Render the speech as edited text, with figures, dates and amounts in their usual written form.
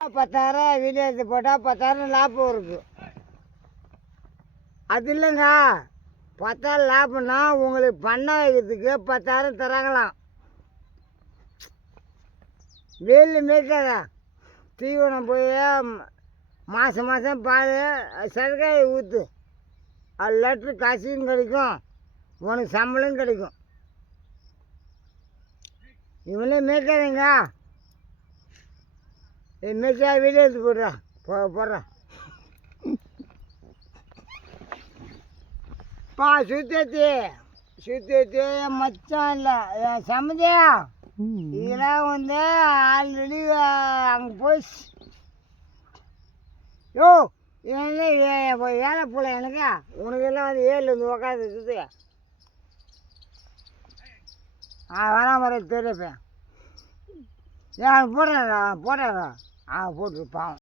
10,000 video எடுத்து போட்டால் 10,000 லாபம் இருக்குது. அது இல்லைங்க, 10,000 லாபம்னா உங்களுக்கு பண்ணை வைக்கிறதுக்கு 10,000 தராங்களாம். வெயில் மேய்க்காத தீவனம் போய் மாதம் பால் சர்க்கரை ஊற்று, அது லிட்ரு காசும் கிடைக்கும், உனக்கு சம்பளம் கிடைக்கும். இவனே மேய்க்காதீங்க, மேய்ச்சா வீடியோ எடுத்து போடுறேன். சுற்றி மச்சான் இல்லை என் சம்மதியா இதெல்லாம் ஆல்ரெடி அங்கே போய் என்ன ஏழை போல எனக்கு உனக்கு எல்லாம் ஏழு உக்காந்துருக்குது. வேணாம் மாதிரி தெரியப்பேன் போடுறா போட்டுருப்பான்.